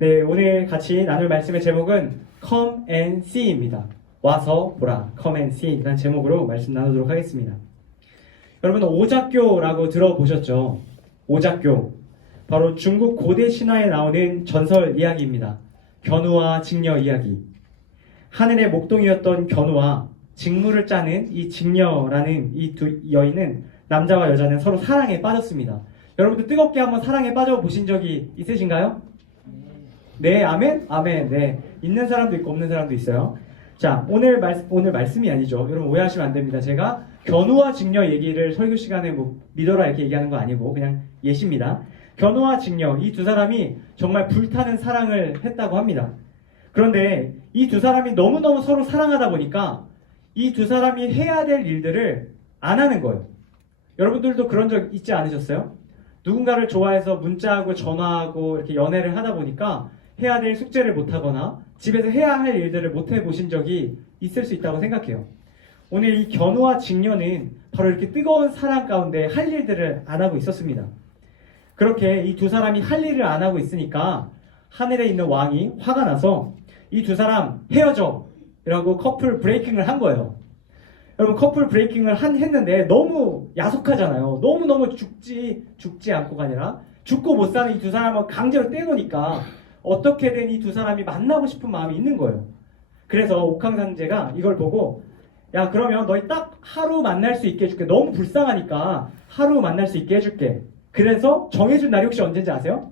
네, 오늘 같이 나눌 말씀의 제목은 Come and See입니다. 와서 보라, Come and See 이라는 제목으로 말씀 나누도록 하겠습니다. 여러분, 오작교라고 들어보셨죠? 오작교. 바로 중국 고대 신화에 나오는 전설 이야기입니다. 견우와 직녀 이야기. 하늘의 목동이었던 견우와 직무를 짜는 이 직녀라는 이 두 여인은, 남자와 여자는 서로 사랑에 빠졌습니다. 여러분들 뜨겁게 한번 사랑에 빠져보신 적이 있으신가요? 네, 아멘? 아멘. 네. 있는 사람도 있고 없는 사람도 있어요. 자, 오늘 말씀이 아니죠. 여러분 오해하시면 안 됩니다. 제가 견우와 직녀 얘기를 설교 시간에 믿어라 이렇게 얘기하는 거 아니고 그냥 예시입니다. 견우와 직녀, 이 두 사람이 정말 불타는 사랑을 했다고 합니다. 그런데 이 두 사람이 너무너무 서로 사랑하다 보니까 이 두 사람이 해야 될 일들을 안 하는 거예요. 여러분들도 그런 적 있지 않으셨어요? 누군가를 좋아해서 문자하고 전화하고 이렇게 연애를 하다 보니까 해야 될 숙제를 못하거나 집에서 해야 할 일들을 못 해보신 적이 있을 수 있다고 생각해요. 오늘 이 견우와 직녀는 바로 이렇게 뜨거운 사랑 가운데 할 일들을 안 하고 있었습니다. 그렇게 이 두 사람이 할 일을 안 하고 있으니까 하늘에 있는 왕이 화가 나서 이 두 사람 헤어져 라고 커플 브레이킹을 한 거예요. 여러분, 커플 브레이킹을 했는데 너무 야속하잖아요. 너무너무 죽지 않고가 아니라 죽고 못 사는 이 두 사람을 강제로 떼놓으니까 어떻게든 이 두 사람이 만나고 싶은 마음이 있는 거예요. 그래서 옥황상제가 이걸 보고, 야, 그러면 너희 딱 하루 만날 수 있게 해줄게. 너무 불쌍하니까 하루 만날 수 있게 해줄게. 그래서 정해준 날이 혹시 언제인지 아세요?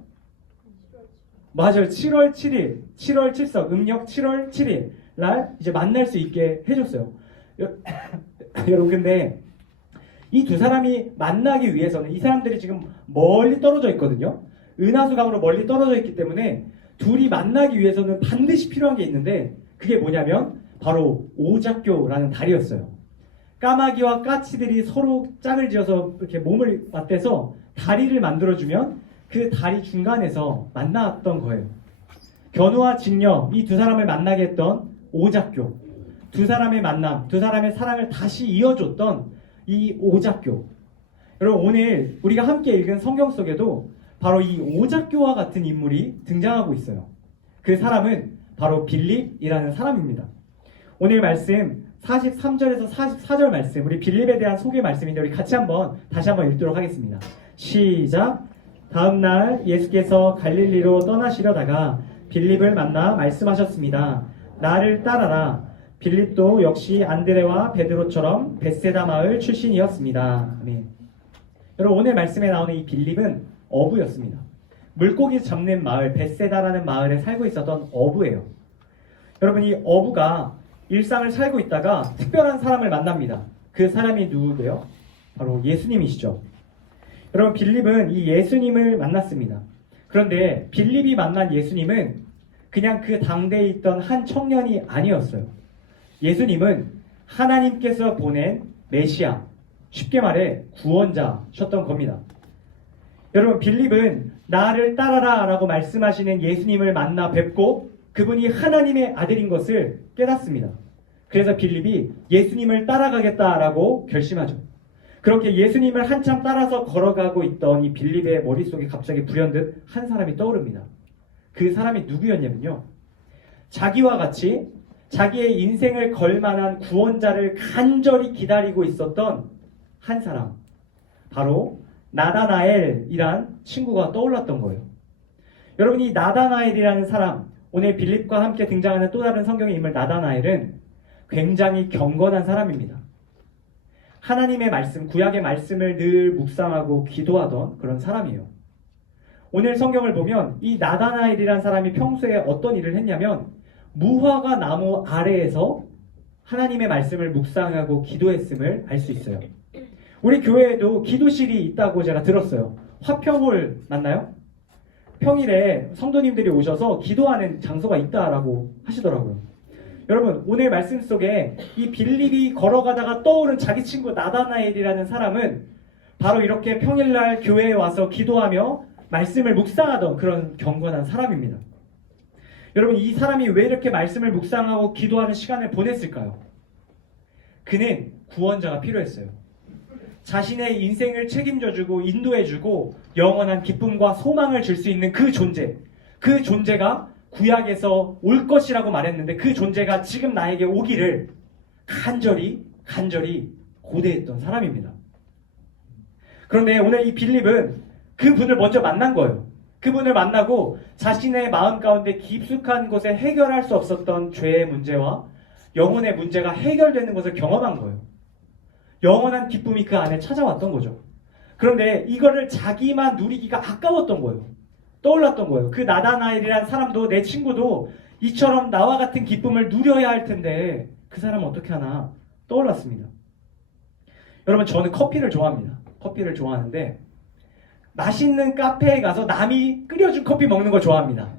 맞아요. 7월 7일, 7월 7석, 음력 7월 7일 날 이제 만날 수 있게 해줬어요. 여러분, 근데 이 두 사람이 만나기 위해서는, 이 사람들이 지금 멀리 떨어져 있거든요. 은하수강으로 멀리 떨어져 있기 때문에 둘이 만나기 위해서는 반드시 필요한 게 있는데, 그게 뭐냐면 바로 오작교라는 달이었어요. 까마귀와 까치들이 서로 짝을 지어서 이렇게 몸을 맞대서 다리를 만들어주면 그 다리 중간에서 만났던 거예요. 견우와 직녀, 이 두 사람을 만나게 했던 오작교, 두 사람의 만남, 두 사람의 사랑을 다시 이어줬던 이 오작교. 여러분, 오늘 우리가 함께 읽은 성경 속에도 바로 이 오작교와 같은 인물이 등장하고 있어요. 그 사람은 바로 빌립이라는 사람입니다. 오늘 말씀 43절에서 44절 말씀, 우리 빌립에 대한 소개 말씀인데 우리 같이 다시 한번 읽도록 하겠습니다. 시작. 다음 날 예수께서 갈릴리로 떠나시려다가 빌립을 만나 말씀하셨습니다. 나를 따라라. 빌립도 역시 안드레와 베드로처럼 벳세다 마을 출신이었습니다. 아멘. 여러분, 오늘 말씀에 나오는 이 빌립은 어부였습니다. 물고기 잡는 마을 벳세다라는 마을에 살고 있었던 어부예요. 여러분, 이 어부가 일상을 살고 있다가 특별한 사람을 만납니다. 그 사람이 누구게요? 바로 예수님이시죠. 여러분, 빌립은 이 예수님을 만났습니다. 그런데 빌립이 만난 예수님은 그냥 그 당대에 있던 한 청년이 아니었어요. 예수님은 하나님께서 보낸 메시아, 쉽게 말해 구원자셨던 겁니다. 여러분, 빌립은 나를 따라라 라고 말씀하시는 예수님을 만나 뵙고 그분이 하나님의 아들인 것을 깨닫습니다. 그래서 빌립이 예수님을 따라가겠다라고 결심하죠. 그렇게 예수님을 한참 따라서 걸어가고 있던 이 빌립의 머릿속에 갑자기 불현듯 한 사람이 떠오릅니다. 그 사람이 누구였냐면요, 자기와 같이 자기의 인생을 걸 만한 구원자를 간절히 기다리고 있었던 한 사람, 바로 나다나엘이란 친구가 떠올랐던 거예요. 여러분, 이 나다나엘이라는 사람, 오늘 빌립과 함께 등장하는 또 다른 성경의 인물 나다나엘은 굉장히 경건한 사람입니다. 하나님의 말씀, 구약의 말씀을 늘 묵상하고 기도하던 그런 사람이에요. 오늘 성경을 보면 이 나다나엘이라는 사람이 평소에 어떤 일을 했냐면 무화과 나무 아래에서 하나님의 말씀을 묵상하고 기도했음을 알 수 있어요. 우리 교회에도 기도실이 있다고 제가 들었어요. 화평홀 맞나요? 평일에 성도님들이 오셔서 기도하는 장소가 있다라고 하시더라고요. 여러분, 오늘 말씀 속에 이 빌립이 걸어가다가 떠오른 자기 친구 나다나엘이라는 사람은 바로 이렇게 평일날 교회에 와서 기도하며 말씀을 묵상하던 그런 경건한 사람입니다. 여러분, 이 사람이 왜 이렇게 말씀을 묵상하고 기도하는 시간을 보냈을까요? 그는 구원자가 필요했어요. 자신의 인생을 책임져주고 인도해주고 영원한 기쁨과 소망을 줄 수 있는 그 존재, 그 존재가 구약에서 올 것이라고 말했는데 그 존재가 지금 나에게 오기를 간절히 고대했던 사람입니다. 그런데 오늘 이 빌립은 그분을 먼저 만난 거예요. 그분을 만나고 자신의 마음 가운데 깊숙한 곳에 해결할 수 없었던 죄의 문제와 영혼의 문제가 해결되는 것을 경험한 거예요. 영원한 기쁨이 그 안에 찾아왔던 거죠. 그런데 이거를 자기만 누리기가 아까웠던 거예요. 떠올랐던 거예요. 그 나다나엘이란 사람도 내 친구도 이처럼 나와 같은 기쁨을 누려야 할 텐데 그 사람은 어떻게 하나 떠올랐습니다. 여러분, 저는 커피를 좋아합니다. 커피를 좋아하는데 맛있는 카페에 가서 남이 끓여준 커피 먹는 거 좋아합니다.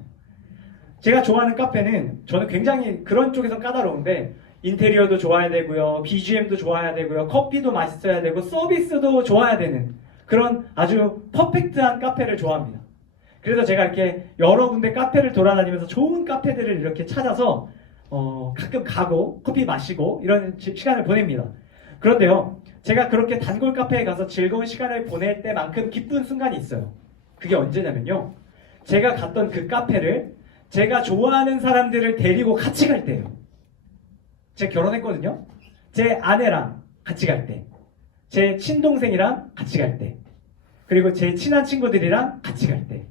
제가 좋아하는 카페는 저는 굉장히 그런 쪽에서 까다로운데 인테리어도 좋아야 되고요, BGM도 좋아야 되고요, 커피도 맛있어야 되고 서비스도 좋아야 되는 그런 아주 퍼펙트한 카페를 좋아합니다. 그래서 제가 이렇게 여러 군데 카페를 돌아다니면서 좋은 카페들을 이렇게 찾아서 가끔 가고 커피 마시고 이런 시간을 보냅니다. 그런데요, 제가 그렇게 단골 카페에 가서 즐거운 시간을 보낼 때만큼 기쁜 순간이 있어요. 그게 언제냐면요, 제가 갔던 그 카페를 제가 좋아하는 사람들을 데리고 같이 갈 때예요. 제가 결혼했거든요. 제 아내랑 같이 갈 때, 제 친동생이랑 같이 갈 때, 그리고 제 친한 친구들이랑 같이 갈 때,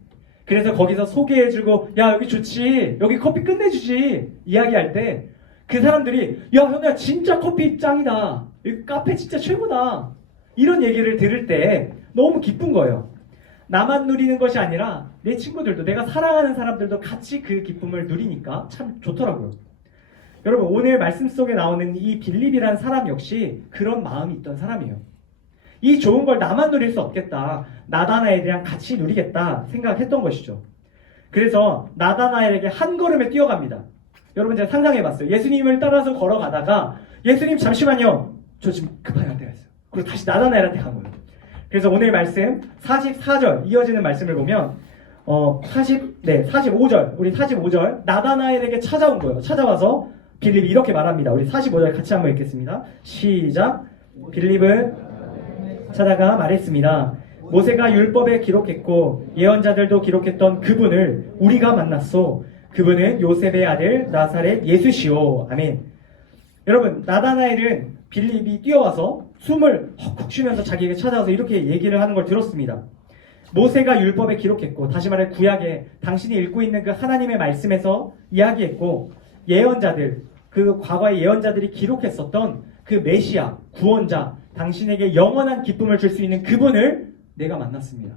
그래서 거기서 소개해주고 야 여기 좋지, 여기 커피 끝내주지 이야기할 때 그 사람들이 야 현우야 진짜 커피 짱이다, 여기 카페 진짜 최고다, 이런 얘기를 들을 때 너무 기쁜 거예요. 나만 누리는 것이 아니라 내 친구들도, 내가 사랑하는 사람들도 같이 그 기쁨을 누리니까 참 좋더라고요. 여러분, 오늘 말씀 속에 나오는 이 빌립이라는 사람 역시 그런 마음이 있던 사람이에요. 이 좋은 걸 나만 누릴 수 없겠다, 나다나엘이랑 같이 누리겠다 생각했던 것이죠. 그래서 나다나엘에게 한 걸음에 뛰어갑니다. 여러분, 제가 상상해봤어요. 예수님을 따라서 걸어가다가 예수님 잠시만요, 저 지금 급하게 갈 때가 있어요. 그리고 다시 나다나엘한테 간 거예요. 그래서 오늘 말씀 44절 이어지는 말씀을 보면 45절, 우리 45절 나다나엘에게 찾아온 거예요. 찾아와서 빌립이 이렇게 말합니다. 우리 45절 같이 한번 읽겠습니다. 시작. 빌립은 찾아가 말했습니다. 모세가 율법에 기록했고 예언자들도 기록했던 그분을 우리가 만났소. 그분은 요셉의 아들 나사렛 예수시오. 아멘. 여러분, 나다나엘은 빌립이 뛰어와서 숨을 헉헉 쉬면서 자기에게 찾아와서 이렇게 얘기를 하는 걸 들었습니다. 모세가 율법에 기록했고, 다시 말해 구약에 당신이 읽고 있는 그 하나님의 말씀에서 이야기했고, 예언자들, 그 과거의 예언자들이 기록했었던 그 메시아, 구원자, 당신에게 영원한 기쁨을 줄 수 있는 그분을 내가 만났습니다.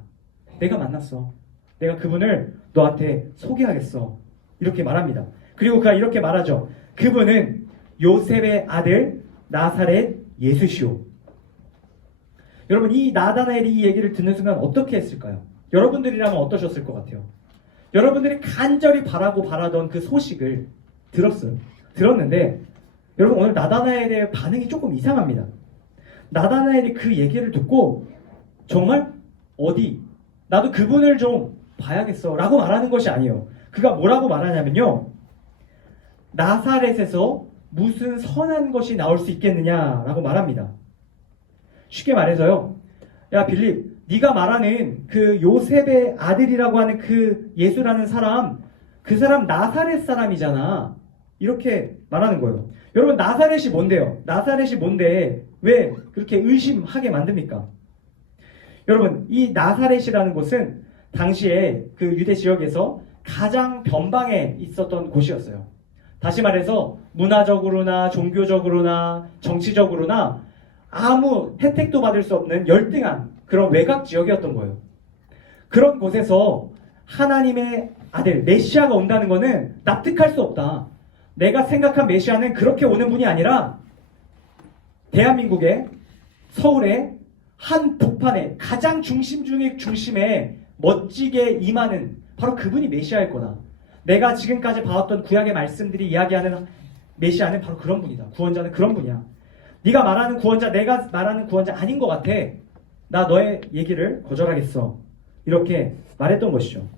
내가 만났어. 내가 그분을 너한테 소개하겠어. 이렇게 말합니다. 그리고 그가 이렇게 말하죠. 그분은 요셉의 아들 나사렛 예수시오. 여러분, 이 나다나엘이 이 얘기를 듣는 순간 어떻게 했을까요? 여러분들이라면 어떠셨을 것 같아요? 여러분들이 간절히 바라던 그 소식을 들었어요. 들었는데 여러분, 오늘 나다나엘의 반응이 조금 이상합니다. 나다나엘이 그 얘기를 듣고 정말 어디 나도 그분을 좀 봐야겠어 라고 말하는 것이 아니에요. 그가 뭐라고 말하냐면요, 나사렛에서 무슨 선한 것이 나올 수 있겠느냐라고 말합니다. 쉽게 말해서요, 야 빌립, 네가 말하는 그 요셉의 아들이라고 하는 그 예수라는 사람, 그 사람 나사렛 사람이잖아, 이렇게 말하는 거예요. 여러분, 나사렛이 뭔데요? 나사렛이 뭔데 왜 그렇게 의심하게 만듭니까? 여러분, 이 나사렛이라는 곳은 당시에 그 유대 지역에서 가장 변방에 있었던 곳이었어요. 다시 말해서 문화적으로나 종교적으로나 정치적으로나 아무 혜택도 받을 수 없는 열등한 그런 외곽 지역이었던 거예요. 그런 곳에서 하나님의 아들 메시아가 온다는 거는 납득할 수 없다. 내가 생각한 메시아는 그렇게 오는 분이 아니라 대한민국의 서울의 한 북판에 가장 중심 중의 중심에 멋지게 임하는 바로 그분이 메시아일 거다. 내가 지금까지 봐왔던 구약의 말씀들이 이야기하는 메시아는 바로 그런 분이다. 구원자는 그런 분이야. 네가 말하는 구원자, 내가 말하는 구원자 아닌 것 같아. 나 너의 얘기를 거절하겠어. 이렇게 말했던 것이죠.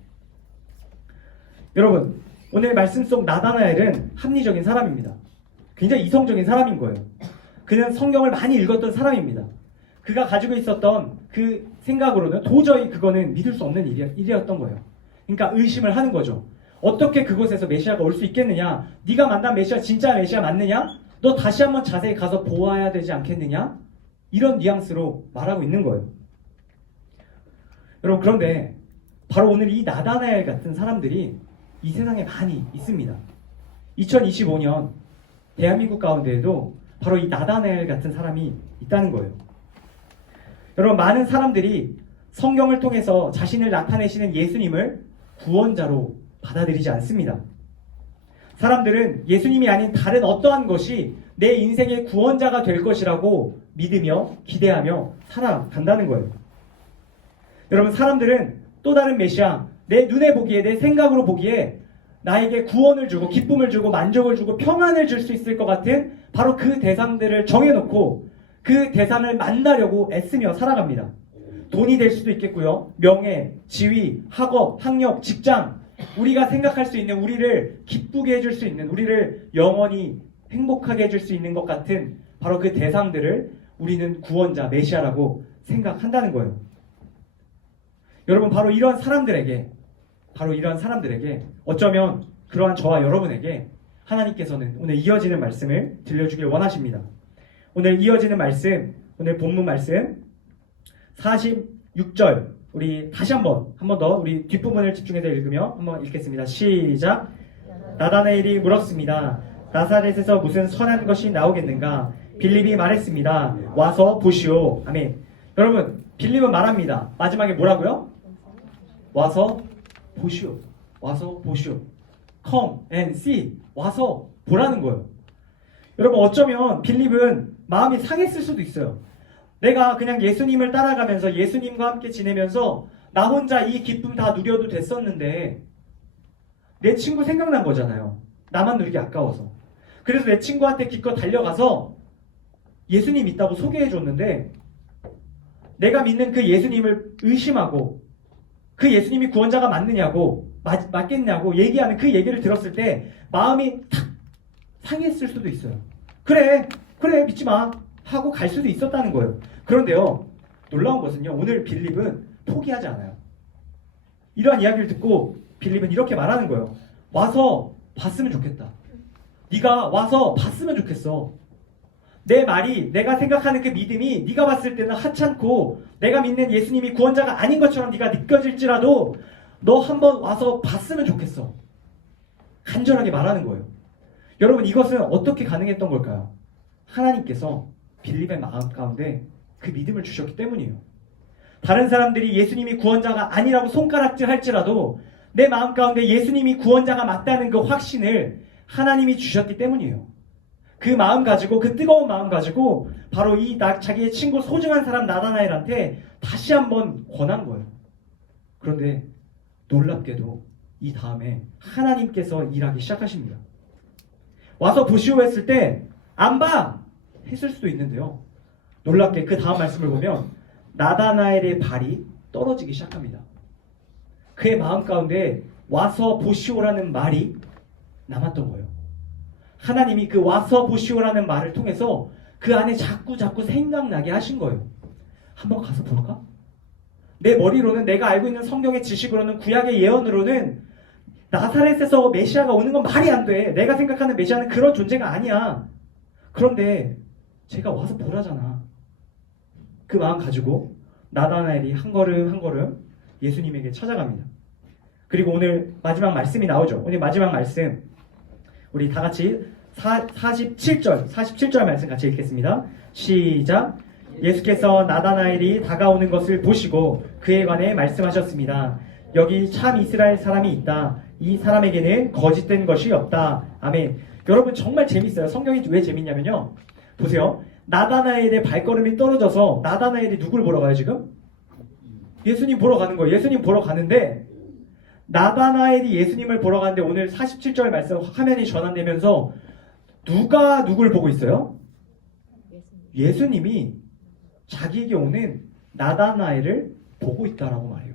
여러분, 오늘 말씀 속 나다나엘은 합리적인 사람입니다. 굉장히 이성적인 사람인 거예요. 그는 성경을 많이 읽었던 사람입니다. 그가 가지고 있었던 그 생각으로는 도저히 그거는 믿을 수 없는 일이었던 거예요. 그러니까 의심을 하는 거죠. 어떻게 그곳에서 메시아가 올 수 있겠느냐? 네가 만난 메시아 진짜 메시아 맞느냐? 너 다시 한번 자세히 가서 보아야 되지 않겠느냐? 이런 뉘앙스로 말하고 있는 거예요. 여러분, 그런데 바로 오늘 이 나다나엘 같은 사람들이 이 세상에 많이 있습니다. 2025년 대한민국 가운데에도 바로 이 나다나엘 같은 사람이 있다는 거예요. 여러분, 많은 사람들이 성경을 통해서 자신을 나타내시는 예수님을 구원자로 받아들이지 않습니다. 사람들은 예수님이 아닌 다른 어떠한 것이 내 인생의 구원자가 될 것이라고 믿으며 기대하며 살아간다는 거예요. 여러분, 사람들은 또 다른 메시아, 내 눈에 보기에, 내 생각으로 보기에 나에게 구원을 주고 기쁨을 주고 만족을 주고 평안을 줄 수 있을 것 같은 바로 그 대상들을 정해놓고 그 대상을 만나려고 애쓰며 살아갑니다. 돈이 될 수도 있겠고요. 명예, 지위, 학업, 학력, 직장, 우리가 생각할 수 있는, 우리를 기쁘게 해줄 수 있는, 우리를 영원히 행복하게 해줄 수 있는 것 같은 바로 그 대상들을 우리는 구원자, 메시아라고 생각한다는 거예요. 여러분, 바로 이런 사람들에게 어쩌면 그러한 저와 여러분에게 하나님께서는 오늘 이어지는 말씀을 들려주길 원하십니다. 오늘 이어지는 말씀, 오늘 본문 말씀 46절, 우리 다시 한 번 더 우리 뒷부분을 집중해서 읽으며 한번 읽겠습니다. 시작. 나다나엘이 물었습니다. 나사렛에서 무슨 선한 것이 나오겠는가? 빌립이 말했습니다. 와서 보시오. 아멘. 여러분, 빌립은 말합니다. 마지막에 뭐라고요? 와서 보시오. 와서 보시오. Come and see. 와서 보라는 거예요. 여러분, 어쩌면 빌립은 마음이 상했을 수도 있어요. 내가 그냥 예수님을 따라가면서 예수님과 함께 지내면서 나 혼자 이 기쁨 다 누려도 됐었는데 내 친구 생각난 거잖아요. 나만 누리기 아까워서. 그래서 내 친구한테 기껏 달려가서 예수님 있다고 소개해줬는데 내가 믿는 그 예수님을 의심하고 그 예수님이 구원자가 맞느냐고 맞겠냐고 얘기하는 그 얘기를 들었을 때 마음이 탁 상했을 수도 있어요. 그래 믿지 마 하고 갈 수도 있었다는 거예요. 그런데요, 놀라운 것은요, 오늘 빌립은 포기하지 않아요. 이러한 이야기를 듣고 빌립은 이렇게 말하는 거예요. 와서 봤으면 좋겠다. 네가 와서 봤으면 좋겠어. 내 말이, 내가 생각하는 그 믿음이 네가 봤을 때는 하찮고 내가 믿는 예수님이 구원자가 아닌 것처럼 네가 느껴질지라도 너 한번 와서 봤으면 좋겠어. 간절하게 말하는 거예요. 여러분, 이것은 어떻게 가능했던 걸까요? 하나님께서 빌립의 마음 가운데 그 믿음을 주셨기 때문이에요. 다른 사람들이 예수님이 구원자가 아니라고 손가락질 할지라도 내 마음 가운데 예수님이 구원자가 맞다는 그 확신을 하나님이 주셨기 때문이에요. 그 마음 가지고, 그 뜨거운 마음 가지고 바로 이 자기의 친구 소중한 사람 나다나엘한테 다시 한번 권한 거예요. 그런데 놀랍게도 이 다음에 하나님께서 일하기 시작하십니다. 와서 보시오 했을 때 안 봐! 했을 수도 있는데요. 놀랍게 그 다음 말씀을 보면 나다나엘의 발이 떨어지기 시작합니다. 그의 마음 가운데 와서 보시오라는 말이 남았던 거예요. 하나님이 그 와서 보시오라는 말을 통해서 그 안에 자꾸 생각나게 하신 거예요. 한번 가서 볼까? 내 머리로는, 내가 알고 있는 성경의 지식으로는, 구약의 예언으로는 나사렛에서 메시아가 오는 건 말이 안 돼. 내가 생각하는 메시아는 그런 존재가 아니야. 그런데 제가 와서 보라잖아. 그 마음 가지고 나다나엘이 한 걸음 예수님에게 찾아갑니다. 그리고 오늘 마지막 말씀이 나오죠. 오늘 마지막 말씀 우리 다 같이 47절 말씀 같이 읽겠습니다. 시작. 예수께서 나다나엘이 다가오는 것을 보시고 그에 관해 말씀하셨습니다. 여기 참 이스라엘 사람이 있다. 이 사람에게는 거짓된 것이 없다. 아멘. 여러분, 정말 재밌어요. 성경이 왜 재밌냐면요, 보세요. 나다나엘의 발걸음이 떨어져서 나다나엘이 누굴 보러 가요 지금? 예수님 보러 가는 거예요. 예수님 보러 가는데 나다나엘이 예수님을 보러 가는데 오늘 47절 말씀 화면이 전환되면서 누가 누굴 보고 있어요? 예수님이 자기에게 오는 나다나엘을 보고 있다라고 말해요.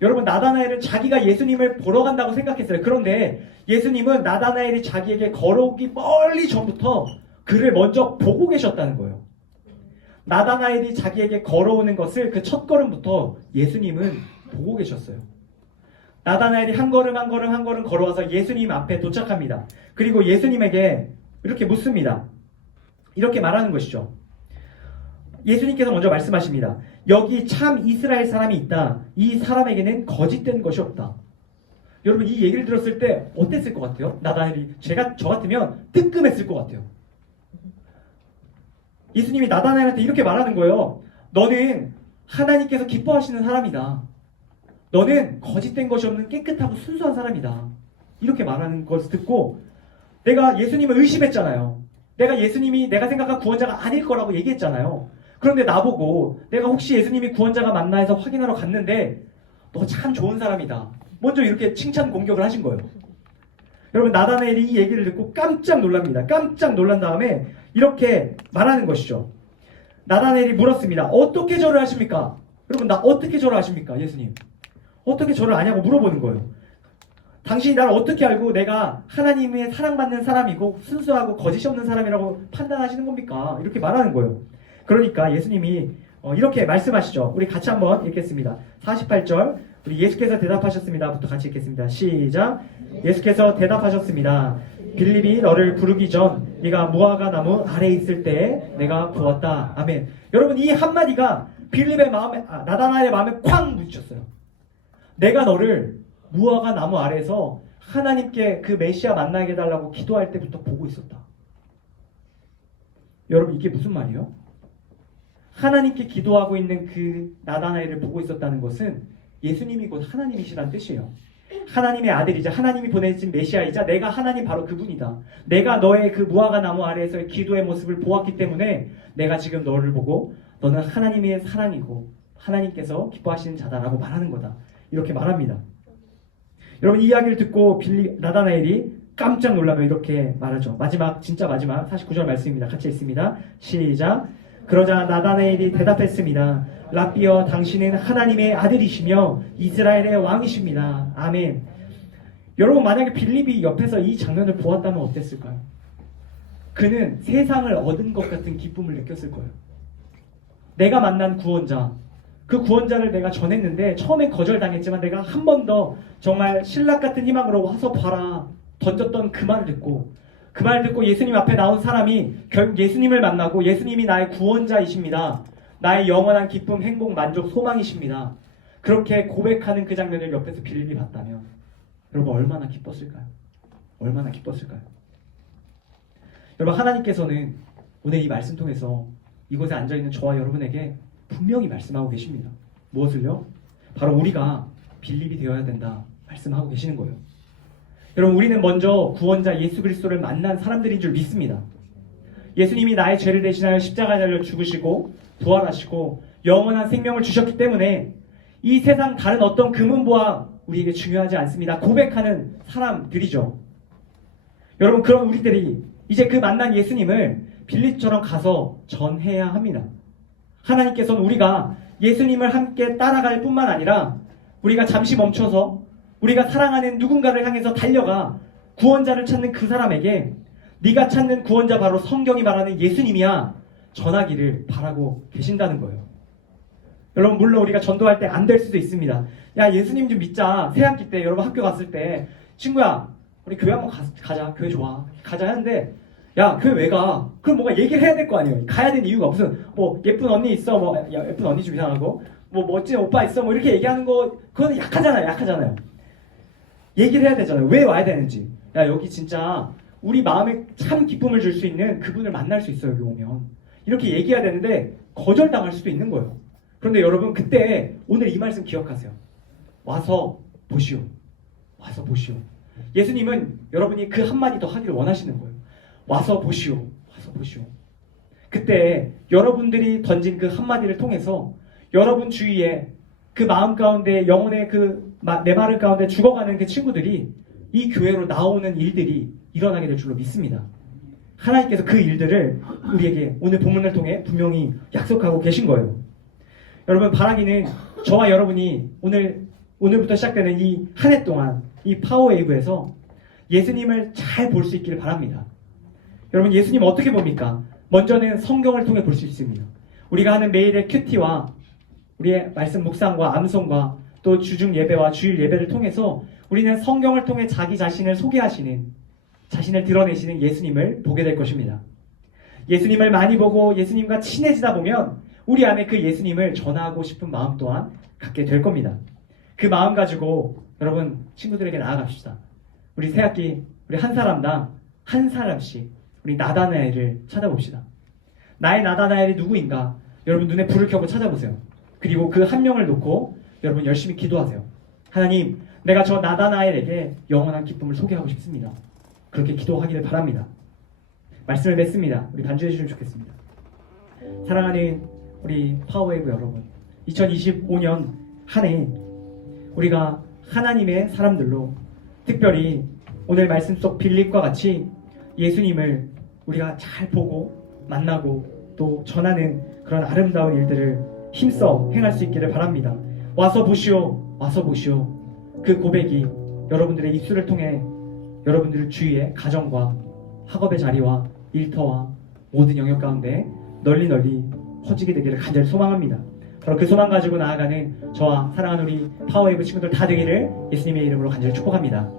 여러분, 나다나엘은 자기가 예수님을 보러 간다고 생각했어요. 그런데 예수님은 나다나엘이 자기에게 걸어오기 멀리 전부터 그를 먼저 보고 계셨다는 거예요. 나다나엘이 자기에게 걸어오는 것을 그 첫 걸음부터 예수님은 보고 계셨어요. 나다나엘이 한 걸음 한 걸음 한 걸음 걸어와서 예수님 앞에 도착합니다. 그리고 예수님에게 이렇게 묻습니다. 이렇게 말하는 것이죠. 예수님께서 먼저 말씀하십니다. 여기 참 이스라엘 사람이 있다. 이 사람에게는 거짓된 것이 없다. 여러분 이 얘기를 들었을 때 어땠을 것 같아요? 나다나엘이 저 같으면 뜨끔했을 것 같아요. 예수님이 나다나엘한테 이렇게 말하는 거예요. 너는 하나님께서 기뻐하시는 사람이다. 너는 거짓된 것이 없는 깨끗하고 순수한 사람이다. 이렇게 말하는 것을 듣고 내가 예수님을 의심했잖아요. 내가 예수님이 내가 생각한 구원자가 아닐 거라고 얘기했잖아요. 그런데 나보고 내가 혹시 예수님이 구원자가 맞나 해서 확인하러 갔는데 너 참 좋은 사람이다. 먼저 이렇게 칭찬 공격을 하신 거예요. 여러분 나다나엘이 이 얘기를 듣고 깜짝 놀랍니다. 깜짝 놀란 다음에 이렇게 말하는 것이죠. 나다나엘이 물었습니다. 어떻게 절을 하십니까? 여러분 나 어떻게 절을 하십니까? 예수님. 어떻게 절을 아냐고 물어보는 거예요. 당신이 나를 어떻게 알고 내가 하나님의 사랑받는 사람이고 순수하고 거짓이 없는 사람이라고 판단하시는 겁니까? 이렇게 말하는 거예요. 그러니까 예수님이 이렇게 말씀하시죠. 우리 같이 한번 읽겠습니다. 48절 우리 예수께서 대답하셨습니다. 부터 같이 읽겠습니다. 시작. 예수께서 대답하셨습니다. 빌립이 너를 부르기 전 네가 무화과 나무 아래에 있을 때 내가 보았다. 아멘. 여러분 이 한마디가 빌립의 마음에 나다나엘의 마음에 쾅 부딪혔어요. 내가 너를 무화과 나무 아래에서 하나님께 그 메시아 만나게 해달라고 기도할 때부터 보고 있었다. 여러분 이게 무슨 말이에요? 하나님께 기도하고 있는 그 나다나엘을 보고 있었다는 것은 예수님이 곧 하나님이시란 뜻이에요. 하나님의 아들이자 하나님이 보내신 메시아이자 내가 하나님 바로 그분이다. 내가 너의 그 무화과 나무 아래에서의 기도의 모습을 보았기 때문에 내가 지금 너를 보고 너는 하나님의 사랑이고 하나님께서 기뻐하시는 자다라고 말하는 거다. 이렇게 말합니다. 여러분 이 이야기를 듣고 나다나엘이 깜짝 놀라며 이렇게 말하죠. 진짜 마지막 49절 말씀입니다. 같이 읽습니다. 시작. 그러자 나다나엘이 대답했습니다. 랍비여 당신은 하나님의 아들이시며 이스라엘의 왕이십니다. 아멘. 여러분 만약에 빌립이 옆에서 이 장면을 보았다면 어땠을까요? 그는 세상을 얻은 것 같은 기쁨을 느꼈을 거예요. 내가 만난 구원자, 그 구원자를 내가 전했는데 처음엔 거절당했지만 내가 한 번 더 정말 신락 같은 희망으로 와서 봐라 던졌던 그 말을 듣고 그 말 듣고 예수님 앞에 나온 사람이 결국 예수님을 만나고 예수님이 나의 구원자이십니다. 나의 영원한 기쁨, 행복, 만족, 소망이십니다. 그렇게 고백하는 그 장면을 옆에서 빌립이 봤다면 여러분 얼마나 기뻤을까요? 얼마나 기뻤을까요? 여러분 하나님께서는 오늘 이 말씀 통해서 이곳에 앉아있는 저와 여러분에게 분명히 말씀하고 계십니다. 무엇을요? 바로 우리가 빌립이 되어야 된다 말씀하고 계시는 거예요. 여러분 우리는 먼저 구원자 예수 그리스도를 만난 사람들인 줄 믿습니다. 예수님이 나의 죄를 대신하여 십자가에 달려 죽으시고 부활하시고 영원한 생명을 주셨기 때문에 이 세상 다른 어떤 금은보화 우리에게 중요하지 않습니다. 고백하는 사람들이죠. 여러분 그런 우리들이 이제 그 만난 예수님을 빌립처럼 가서 전해야 합니다. 하나님께서는 우리가 예수님을 함께 따라갈 뿐만 아니라 우리가 잠시 멈춰서 우리가 사랑하는 누군가를 향해서 달려가 구원자를 찾는 그 사람에게 네가 찾는 구원자 바로 성경이 말하는 예수님이야 전하기를 바라고 계신다는 거예요. 여러분 물론 우리가 전도할 때 안 될 수도 있습니다. 야 예수님 좀 믿자. 새학기 때 여러분 학교 갔을 때 친구야 우리 교회 한번 가자. 교회 좋아. 가자 하는데 야 교회 왜 가? 그럼 뭔가 얘기를 해야 될 거 아니에요. 가야 되는 이유가 무슨 뭐 예쁜 언니 있어. 뭐 야, 예쁜 언니 좀 이상하고 뭐 멋진 오빠 있어. 뭐 이렇게 얘기하는 거 그건 약하잖아요. 얘기를 해야 되잖아요. 왜 와야 되는지. 야 여기 진짜 우리 마음에 참 기쁨을 줄 수 있는 그분을 만날 수 있어요. 여기 오면. 이렇게 얘기해야 되는데 거절당할 수도 있는 거예요. 그런데 여러분 그때 오늘 이 말씀 기억하세요. 와서 보시오. 와서 보시오. 예수님은 여러분이 그 한마디 더 하기를 원하시는 거예요. 와서 보시오. 와서 보시오. 그때 여러분들이 던진 그 한마디를 통해서 여러분 주위에 그 마음 가운데 영혼의 그 메마른 가운데 죽어가는 그 친구들이 이 교회로 나오는 일들이 일어나게 될 줄로 믿습니다. 하나님께서 그 일들을 우리에게 오늘 본문을 통해 분명히 약속하고 계신 거예요. 여러분 바라기는 저와 여러분이 오늘부터 시작되는 이 한 해 동안 이 파워웨이브에서 예수님을 잘 볼 수 있기를 바랍니다. 여러분 예수님 어떻게 봅니까? 먼저는 성경을 통해 볼 수 있습니다. 우리가 하는 매일의 큐티와 우리의 말씀 묵상과 암송과 또 주중 예배와 주일 예배를 통해서 우리는 성경을 통해 자기 자신을 소개하시는, 자신을 드러내시는 예수님을 보게 될 것입니다. 예수님을 많이 보고 예수님과 친해지다 보면 우리 안에 그 예수님을 전하고 싶은 마음 또한 갖게 될 겁니다. 그 마음 가지고 여러분 친구들에게 나아갑시다. 우리 새학기 우리 한 사람당 한 사람씩 우리 나다나엘을 찾아봅시다. 나의 나다나엘이 누구인가? 여러분 눈에 불을 켜고 찾아보세요. 그리고 그 한 명을 놓고 여러분 열심히 기도하세요. 하나님, 내가 저 나다나엘에게 영원한 기쁨을 소개하고 싶습니다. 그렇게 기도하기를 바랍니다. 말씀을 맺습니다. 우리 반주해 주시면 좋겠습니다. 사랑하는 우리 파워웨이브 여러분, 2025년 한 해 우리가 하나님의 사람들로 특별히 오늘 말씀 속 빌립과 같이 예수님을 우리가 잘 보고 만나고 또 전하는 그런 아름다운 일들을 힘써 행할 수 있기를 바랍니다. 와서 보시오, 와서 보시오. 그 고백이 여러분들의 입술을 통해 여러분들 주위의 가정과 학업의 자리와 일터와 모든 영역 가운데 널리 퍼지게 되기를 간절히 소망합니다. 바로 그 소망 가지고 나아가는 저와 사랑하는 우리 파워웨이브 친구들 다 되기를 예수님의 이름으로 간절히 축복합니다.